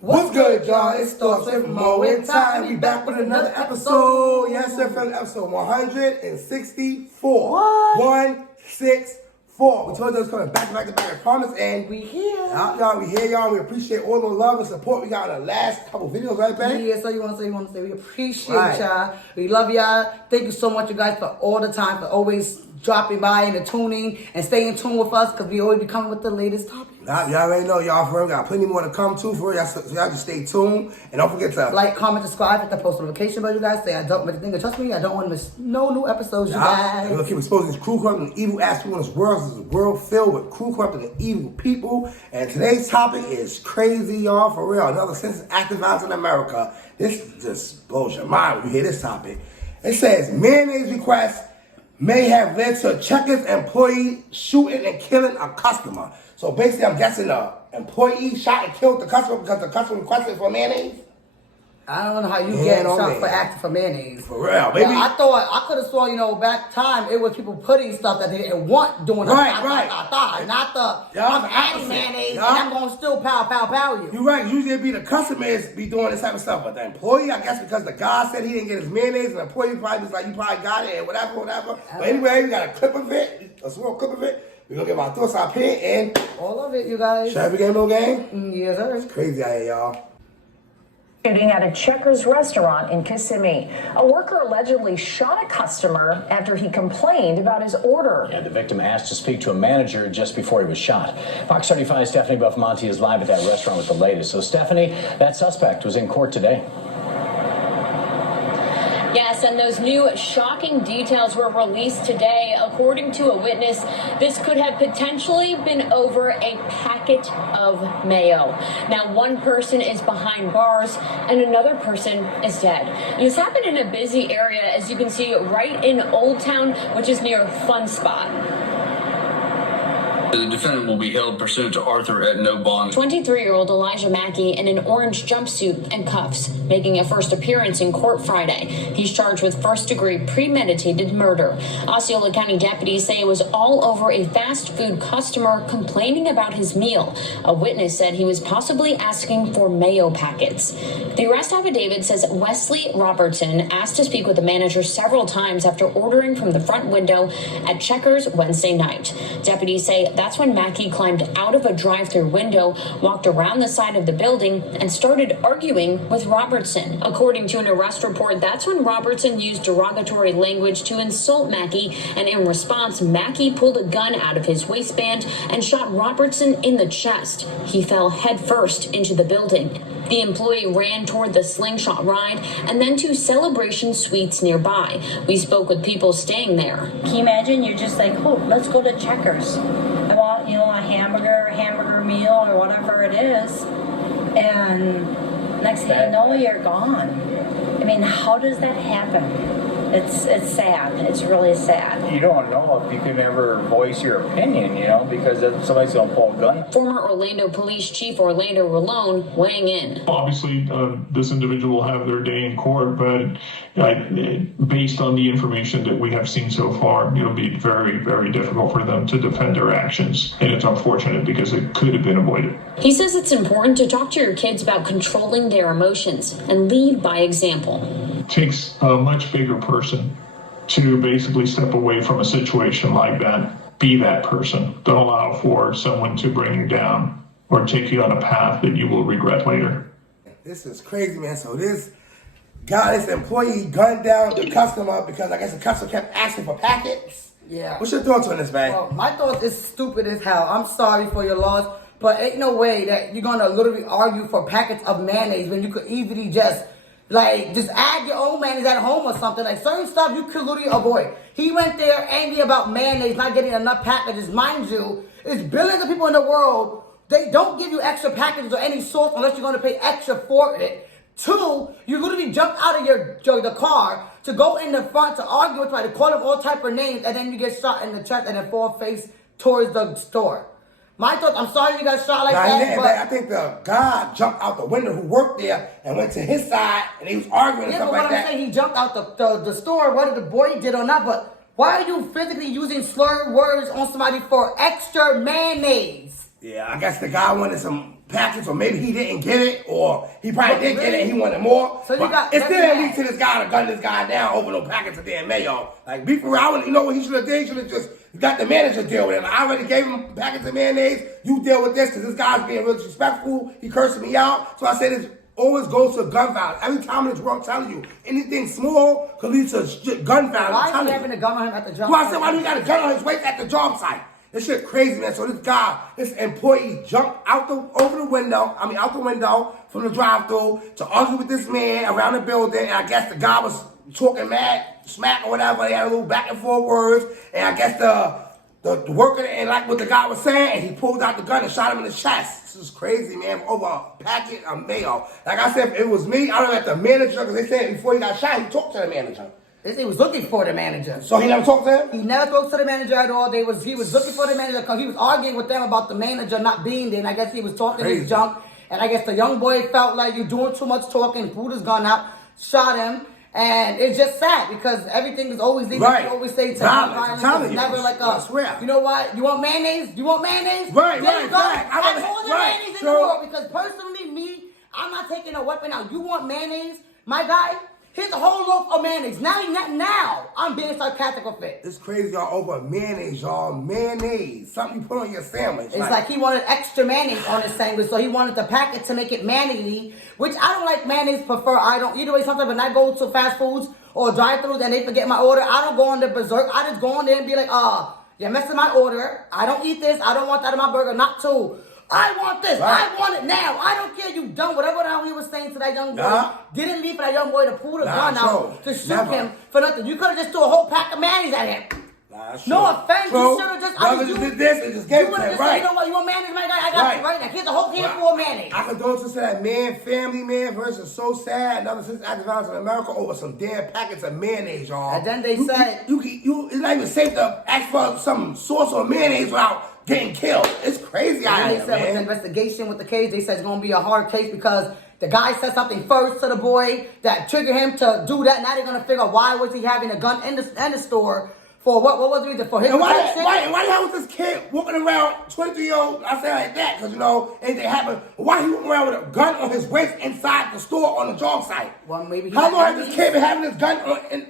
What's good, y'all? It's Thoughts with Mo and Ty. We back with another episode. Yes, sir, from episode 164. What? 164. We told you it was coming back, I promise. And we here. Y'all, we here, y'all. We appreciate all the love and support we got in the last couple videos, right, babe? Yeah, so you want to say, we appreciate y'all. We love y'all. Thank you so much, you guys, for all the time, for always dropping by and tuning and stay in tune with us, because we always be coming with the latest topics. Y'all already know, y'all, for real. We got plenty more to come to, for real. Y'all just stay tuned. And don't forget to like, comment, subscribe, hit the post notification bell, you guys. Say I don't make a thing. Trust me, I don't want to miss no new episodes, you guys. We're going to keep exposing these cruel, corrupt, and evil ass people in this world. This is a world filled with cruel, corrupt, and evil people. And today's topic is crazy, y'all, for real. Another sense of active violence in America. This just blows your mind when you hear this topic. It says, mayonnaise request may have led to a Checkers employee shooting and killing a customer. So basically, I'm guessing the employee shot and killed the customer because the customer requested for mayonnaise. I don't know how you get shot for acting for mayonnaise. For real, baby. I could have sworn, back time, it was people putting stuff that they didn't want doing the right. Not I'm adding mayonnaise and I'm going to still pow you. You're right. Usually it'd be the customers be doing this type of stuff. But the employee, I guess because the guy said he didn't get his mayonnaise, and the employee probably was like, you probably got it and whatever. But anyway, we got a clip of it, a small clip of it. We're going to give our thoughts up here and all of it, you guys. Should I begin no game? Yes, sir. It's crazy out here, y'all. Shooting at a Checkers restaurant in Kissimmee. A worker allegedly shot a customer after he complained about his order. Yeah, the victim asked to speak to a manager just before he was shot. Fox 35's Stephanie Buffamonte is live at that restaurant with the latest. So, Stephanie, that suspect was in court today. Yes, and those new shocking details were released today. According to a witness, this could have potentially been over a packet of mayo. Now, one person is behind bars and another person is dead. And this happened in a busy area, as you can see, right in Old Town, which is near Fun Spot. The defendant will be held pursuant to Arthur at no bond. 23-year-old Elijah Mackey in an orange jumpsuit and cuffs, making a first appearance in court Friday. He's charged with first-degree premeditated murder. Osceola County deputies say it was all over a fast food customer complaining about his meal. A witness said he was possibly asking for mayo packets. The arrest affidavit says Wesley Robertson asked to speak with the manager several times after ordering from the front window at Checkers Wednesday night. Deputies say that's when Mackey climbed out of a drive-thru window, walked around the side of the building, and started arguing with Robertson. According to an arrest report, that's when Robertson used derogatory language to insult Mackey, and in response, Mackey pulled a gun out of his waistband and shot Robertson in the chest. He fell headfirst into the building. The employee ran toward the slingshot ride and then to Celebration Suites nearby. We spoke with people staying there. Can you imagine? You're just like, oh, let's go to Checkers. I want, a hamburger meal or whatever it is. And next thing you know, you're gone. I mean, how does that happen? It's sad. It's really sad. You don't know if you can ever voice your opinion, because somebody's going to pull a gun. Former Orlando Police Chief Orlando Rolone weighing in. Obviously, this individual will have their day in court, but based on the information that we have seen so far, it'll be very, very difficult for them to defend their actions. And it's unfortunate because it could have been avoided. He says it's important to talk to your kids about controlling their emotions and lead by example. It takes a much bigger person to basically step away from a situation like that. Be that person. Don't allow for someone to bring you down or take you on a path that you will regret later. This is crazy, man. So this employee gunned down the customer because I guess the customer kept asking for packets. Yeah. What's your thoughts on this, man? Well, my thoughts is stupid as hell. I'm sorry for your loss, but ain't no way that you're gonna literally argue for packets of mayonnaise when you could easily just add your own mayonnaise at home or something. Like, certain stuff you could literally avoid. He went there angry about mayonnaise not getting enough packages. Mind you, there's billions of people in the world. They don't give you extra packages or any sauce unless you're going to pay extra for it. Two, you literally jumped out of the car to go in the front to argue with somebody, to call them all type of names, and then you get shot in the chest and then fall face towards the store. My thoughts, I'm sorry you got shot like that, but I think the guy jumped out the window who worked there and went to his side, and he was arguing and stuff like that. Yeah, but what I'm saying, he jumped out the store, whether the boy did or not, but why are you physically using slurred words on somebody for extra mayonnaise? Yeah, I guess the guy wanted some packets, or maybe he didn't get it, or he probably did get it and he wanted more. So you got it still didn't lead to this guy to gun this guy down over no packets of damn mayo. Like, be for real, you know what he should have did? He should have just got the manager deal with him. I already gave him packets of mayonnaise. You deal with this, because this guy's being real disrespectful. He cursing me out. So I said this always goes to gun violence. Every time in this world, I'm telling you, anything small could lead to gun violence. Why are you having a gun on him at the job site? Well, I said, why do you got a gun on his waist at the job site? This shit crazy, man. So this employee jumped out the window from the drive-through to argue with this man around the building. And I guess the guy was talking mad smack or whatever. They had a little back and forth words. And I guess the worker didn't like what the guy was saying, and he pulled out the gun and shot him in the chest. This is crazy, man. Over a packet of mayo. Like I said, if it was me, I would have let the manager, because they said before he got shot, he talked to the manager. He was looking for the manager. So he never talked to him? He never spoke to the manager at all. He was looking for the manager because he was arguing with them about the manager not being there. And I guess he was talking his junk. And I guess the young boy felt like you're doing too much talking, pulled his gun out, shot him. And it's just sad because everything is always leading. Right. You always say to violence. it's never like I swear. You know what? You want mayonnaise? You want mayonnaise? Right, there you go. I all the mayonnaise in the world, because personally, me, I'm not taking a weapon out. You want mayonnaise? My guy, here's a whole loaf of mayonnaise. Now, I'm being sarcastic of it. It's crazy, y'all, over mayonnaise, y'all. Mayonnaise. Something you put on your sandwich. It's like he wanted extra mayonnaise on his sandwich, so he wanted the packet to make it mayonnaise, which I don't like mayonnaise, I don't. Either way, sometimes when I go to fast foods or drive-thrus and they forget my order, I don't go on the berserk. I just go on there and be like, you're messing my order. I don't eat this. I don't want that in my burger. Not too. I want this. Right. I want it now. I don't care. You done whatever the hell he was saying to that young boy. Didn't leave for that young boy to pull the gun out to shoot him for nothing. You could have just threw a whole pack of mayonnaise at him. No offense. You should have just. Did this and just gave it to him. Right. You know what? You want mayonnaise, my guy? I got you right now. Here's a whole handful of mayonnaise. I condolences to that man, family man, versus so sad. Another since active violence in America over some damn packets of mayonnaise, y'all. And then they said, it's not even safe to ask for some sauce or mayonnaise without getting killed. It's crazy out here, man. They said with the investigation with the case, they said it's going to be a hard case because the guy said something first to the boy that triggered him to do that. Now they're going to figure out why was he having a gun in the store. For what was the reason? For his protection? Why the hell was this kid walking around, 23-year-old, I say like that, because, anything happened. Why he walking around with a gun on his waist inside the store on the job site? Well, maybe how long has this kid been having this gun on?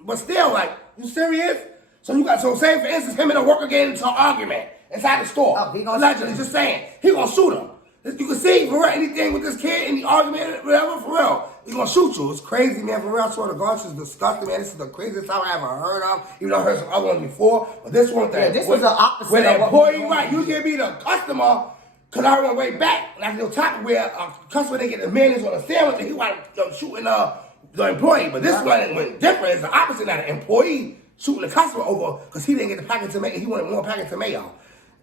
But still, like, you serious? So say, for instance, him and a worker getting into an argument inside the store. Allegedly, just saying. He gonna shoot him. You can see, for real, anything with this kid, any argument, whatever, for real. He's gonna shoot you. It's crazy, man. For real, I swear to God, this is disgusting, man. This is the craziest time I ever heard of. Even though I heard some other ones before, but this one thing. Yeah, this was the opposite. When the employee, right, you can be the customer, because I went way back, like the top where a customer they get the mayonnaise on a sandwich, and he was shooting the employee. But this one went different. It's the opposite now. The employee shooting the customer over because he didn't get the packets of mayo. He wanted more packets of mayo.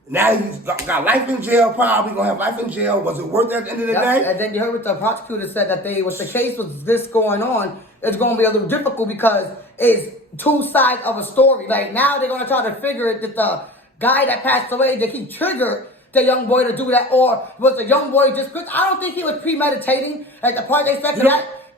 Now he's got life in jail, probably going to have life in jail. Was it worth it at the end of the day? And then you heard what the prosecutor said that with the case was this going on, it's going to be a little difficult because it's two sides of a story. Like now they're going to try to figure it that the guy that passed away, that he triggered the young boy to do that, or was the young boy just, I don't think he was premeditating, like the part they said,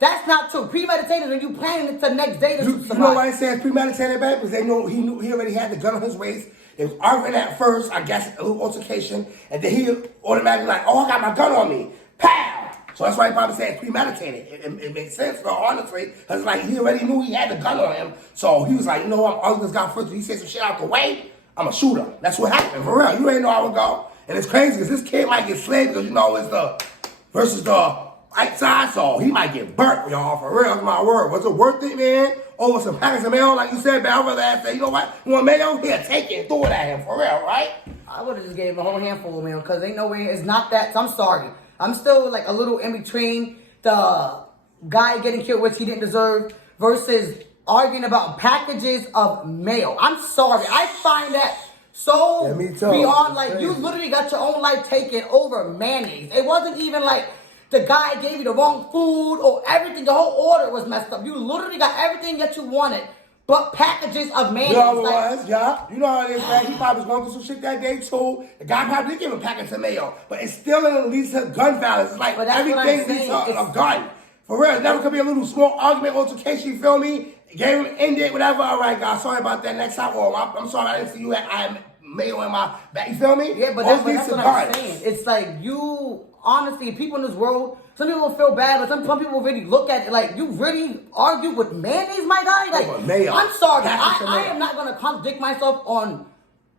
that's not true. Premeditated when you planning it the next day to shoot somebody. You know why I say it's premeditated, babe? Because they know he already had the gun on his waist. They was arguing at first, I guess, a little altercation, and then he automatically like, I got my gun on me. Pow! So that's why he probably said it's premeditated. It makes sense, though, honestly, because like he already knew he had the gun on him. So he was like, I'm arguing this guy first. He said some shit out the way, I'm a shooter. That's what happened, for real. You ain't know how it would go. And it's crazy because this kid might get slayed because, it's the versus the right side, so he might get burnt, y'all, for real. That's my word. Was it worth it, man? Over some packets of mayo, like you said, man, I'd rather have say, you know what? You want mayo? Here, take it and throw it at him, for real, right? I would have just gave him a whole handful of mayo, because ain't no way, it's not that, so I'm sorry. I'm still like a little in between the guy getting killed, which he didn't deserve, versus arguing about packages of mayo. I'm sorry. I find that so beyond, like, you literally got your own life taken over mayonnaise. It wasn't even like the guy gave you the wrong food or everything. The whole order was messed up. You literally got everything that you wanted, but packages of mayonnaise. You know what it was, yeah. You know how it is, man. He probably was going through some shit that day, too. The guy probably did give him packets of mayo, but it's still in leads to gun violence. It's like everything leads to a gun. For real, it never could be a little small argument, altercation, you feel me? Gave him, ended, whatever. All right, guys, sorry about that. Next time, I'm sorry I didn't see you. I mayo in my back. You feel me? Yeah, but All that's these what cigars. I'm saying. It's like you, honestly, people in this world, some people will feel bad, but some people really look at it like you really argue with mayonnaise, my guy. Like, mayo. I'm sorry, Packets of I mayo. am not gonna contradict myself on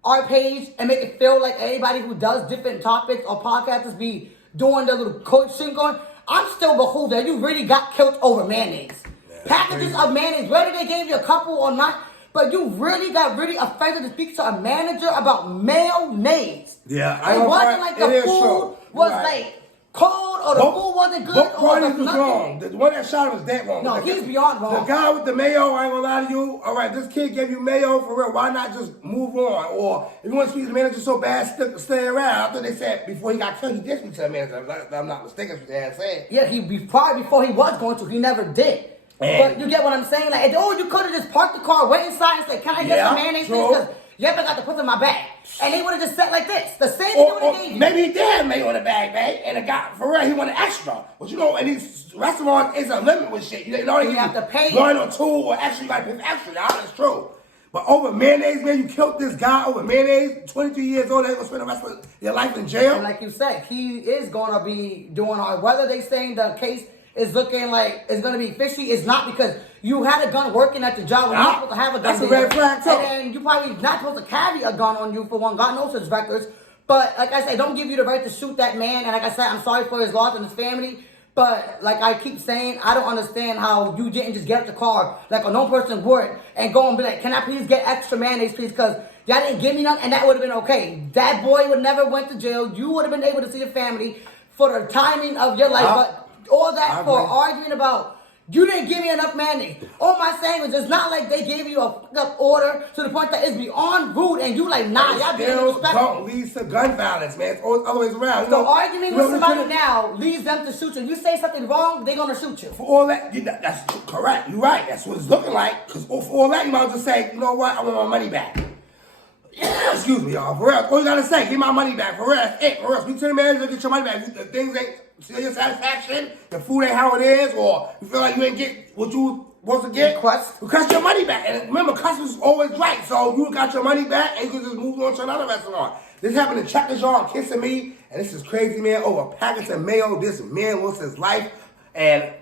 our page and make it feel like everybody who does different topics or podcasts be doing their little coaching going. I'm still beholden that you really got killed over mayonnaise. Packages of mayonnaise, whether they gave you a couple or not, but you really got really offended to speak to a manager about mayonnaise. Yeah, It wasn't like the food was right. like cold or the food wasn't good Both or parties the was nothing. wrong. The one that shot him was dead wrong. No, he's beyond wrong. The guy with the mayo, I ain't gonna lie to you. All right, this kid gave you mayo for real. Why not just move on? Or if you want to speak to the manager so bad, stay around. I thought they said before he got killed, he did speak to the manager. If I'm not mistaken, that's what they had said. Yeah, probably before he was going to, he never did. But you get what I'm saying? Like, you could have just parked the car, went inside and said, "Can I get some mayonnaise?" Because you ever got to put in my bag. And they would have just said like this. The same thing they would have gave you. Maybe he did have mayo in the bag, man. And the guy, for real, he wanted extra. But you know, in these restaurants, it's a limit with shit. You know, You have to pay. 1 or 2 or extra, you got to pay for extra. Y'all, that's true. But over mayonnaise, man, you killed this guy over mayonnaise. 23 years old, they're going to spend the rest of your life in jail. And like you said, he is going to be doing hard. Whether they saying the case is looking like it's going to be fishy, it's not, because you had a gun working at the job when you're not supposed to have a gun. That's a red flag, too. And then you probably not supposed to carry a gun on you for one. God knows his records. But like I said, don't give you the right to shoot that man. And like I said, I'm sorry for his loss and his family. But like I keep saying, I don't understand how you didn't just get out the car like a known person would and go and be like, "Can I please get extra mayonnaise, please?" Because y'all didn't give me none, and that would have been okay. That boy would never went to jail. You would have been able to see your family for the timing of your life. But all that for arguing about you didn't give me enough mayonnaise. All my saying was, it's not like they gave you a fucked up order to the point that it's beyond rude, and you like, nah, y'all being respectful. Don't lead to gun violence, man. It's always around. You So know, arguing with somebody now leads them to shoot you. You say something wrong, they're gonna shoot you. For all that, that's correct. You're right. That's what it's looking like. Because for all that, you might just say, you know what? I want my money back. Excuse me, y'all. For real, all you gotta say, get my money back. For real, that's it. For real, speak to the manager, get your money back. If things ain't to your satisfaction, the food ain't how it is, or you feel like you ain't get what you supposed to get, request your money back. And remember, customers always right. So you got your money back, and you can just move on to another restaurant. This happened in Checkers, y'all, Kissing Me, and this is crazy, man. Over packets of mayo, this man lost his life, and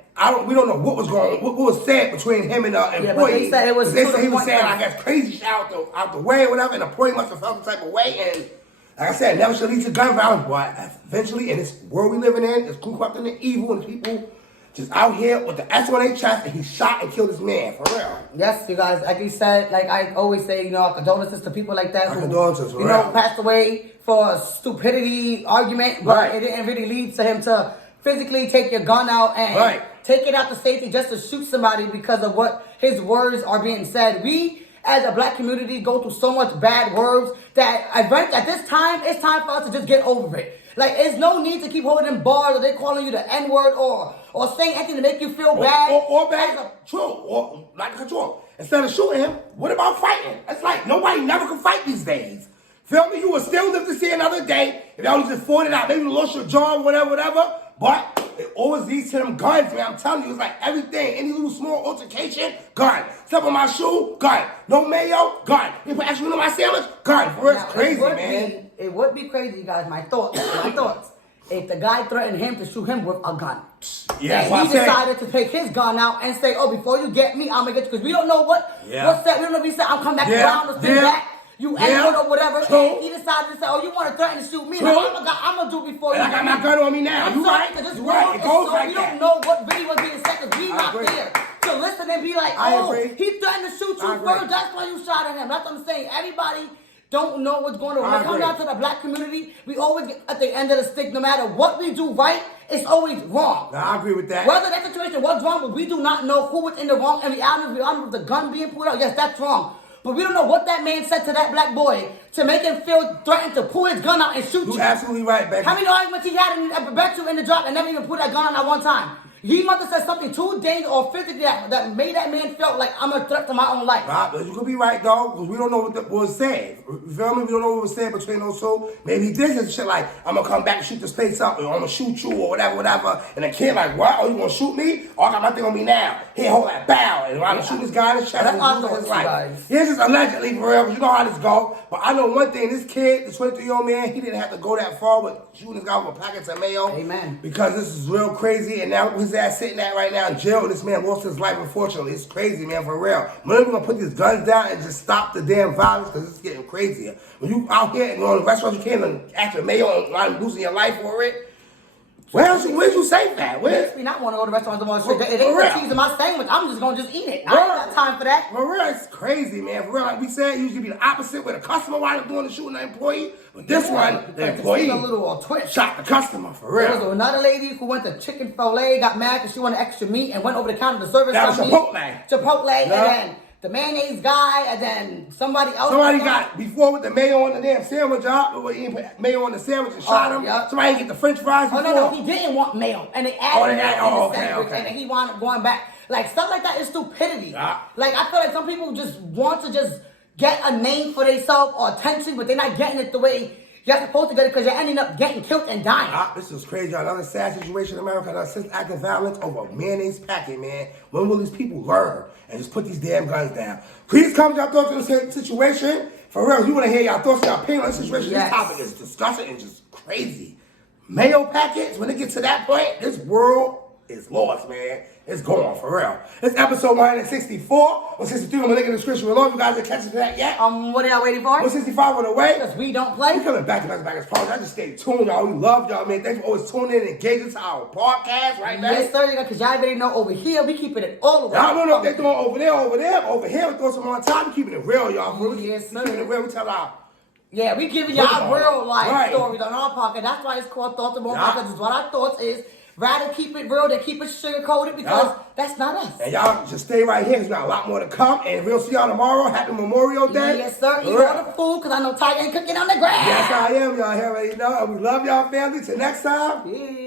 we don't know what was going on, what was said between him and the employee. Yeah, but they said it was. They said he was saying, I guess, crazy shit out the way or whatever, and the employee must have felt the type of way. And like I said, never should lead to gun violence, but eventually, in this world we living in, it's corrupt and evil, and people just out here with the S on their chest, and he shot and killed this man, for real. Yes, you guys, like you said, like I always say, our condolences to people like that who, passed away for a stupidity argument, but it didn't really lead to him to physically take your gun out and take it out to safety just to shoot somebody because of what his words are being said. We, as a black community, go through so much bad words that at this time, it's time for us to just get over it. Like, there's no need to keep holding them bars or they calling you the N-word or saying anything to make you feel bad. Or bad, true, or not control. Instead of shooting him, what about fighting? It's like nobody never can fight these days. Feel me? You will still live to see another day if y'all just fought it out. Maybe you lost your job, whatever. But it always leads to them guns, man. I'm telling you, it's like everything. Any little small altercation, gun. Step on my shoe, gun. No mayo, gun. You put extra on my sandwich, gun. For real, it's crazy, man. It would be crazy, guys. My thoughts. If the guy threatened him to shoot him with a gun. Yeah, and he decided to take his gun out and say, "Oh, before you get me, I'm gonna get you." Because we don't know what's that. We don't know if he said, "I'm coming back around to stay back." You N-word or whatever, and he decided to say, "Oh, you want to threaten to shoot me? Like, I'm gonna do before you." I got my gun on me now. I'm sorry, because this world is so we don't know what really was being said because we not there to listen and be like, "Oh, he threatened to shoot you first. That's why you shot at him." That's what I'm saying. Everybody don't know what's going on. When it comes down to the black community, we always get at the end of the stick. No matter what we do right, it's always wrong. Nah, I agree with that. Whether that situation was wrong, but we do not know who was in the wrong. And we honor the gun being pulled out. Yes, that's wrong. But we don't know what that man said to that black boy to make him feel threatened to pull his gun out and shoot you. You're absolutely right, baby. How many arguments he had in the job and never even put that gun on at one time? He must have said something too dangerous or physically that made that man feel like I'm a threat to my own life. Right, but you could be right though, because we don't know what was said. You feel me? We don't know what was said between those two. Maybe he did some shit like, I'm gonna come back and shoot this place up, or I'm gonna shoot you, or whatever. And the kid like, what? Oh, you gonna shoot me? Oh, I got my thing on me now. Here, hold that bow. And I'm gonna shoot this guy in the chest. That's and lose awesome, his you life. guys. Yeah, it's just allegedly for real, because you know how this go. But I know one thing, this kid, the 23-year-old man, he didn't have to go that far with shooting this guy with packets of mayo. Amen. Because this is real crazy, and now his ass sitting at right now in jail. This man lost his life, unfortunately. It's crazy, man, for real. When are we gonna put these guns down and just stop the damn violence? Because it's getting crazier. When you out here and going to restaurants, you can't even ask for mayo and not losing your life for it. Where'd you say that? Where? Makes me not want to go to restaurants no more. For It ain't real. the season my sandwich. I'm just gonna just eat it. I ain't got time for that. For real, it's crazy, man. For real, like we said, it usually be the opposite where the customer wind up doing the shooting the employee. But this one, the employee a little twist. shot the customer, for There was real. another lady who went to chicken filet, got mad because she wanted extra meat and went over the counter to service That was some Chipotle. meat. Chipotle, Yeah. and then the mayonnaise guy, and then somebody else. Somebody got before with the mayo on the damn sandwich, he didn't put mayo on the sandwich and shot him. Yeah. Somebody get the French fries Oh before. no, he didn't want mayo, and they added mayo in the okay, sandwich, okay. and then he wound up going back. Like stuff like that is stupidity. Yeah. Like I feel like some people just want to just get a name for themselves or attention, but they're not getting it the way you're supposed to get it because you're ending up getting killed and dying. This is crazy. Another sad situation in America. Another since active violence over a mayonnaise packet, man. When will these people learn and just put these damn guns down? Please comment your thoughts on this situation. For real, you want to hear your thoughts, your opinion on this situation. Yes. This topic is disgusting and just crazy. Mayo packets, when it gets to that point, this world is lost, man. It's gone, for real. It's episode 164 or 63. I'm going to link in the description below. If you guys are catching to that yet. What are y'all waiting for? 165 on the way. Because we don't play. We coming back to as promised. I just stay tuned, y'all. We love y'all, man. Thanks for always tuning in and engaging to our podcast, right, man? Yes, sir. Because y'all already know over here we keeping it all the way. Y'all don't know what they're doing over there. Over here, we throw some on top. We keeping it real, y'all. Yes, We sir. keeping it real. We tell our Yeah, we giving y'all real life Right. stories on our podcast. That's why it's called Thoughts of More Yeah. Because it's what our thoughts is. Rather keep it real than keep it sugar coated because Yeah. that's not us. and y'all just stay right here because we got a lot more to come. And we'll see y'all tomorrow. Happy Memorial Day. Yes, sir. Eat Real. all the food because I know Tiger ain't cooking on the ground. Yes, I am. Y'all already know. And we love y'all, family. Till next time. Yeah.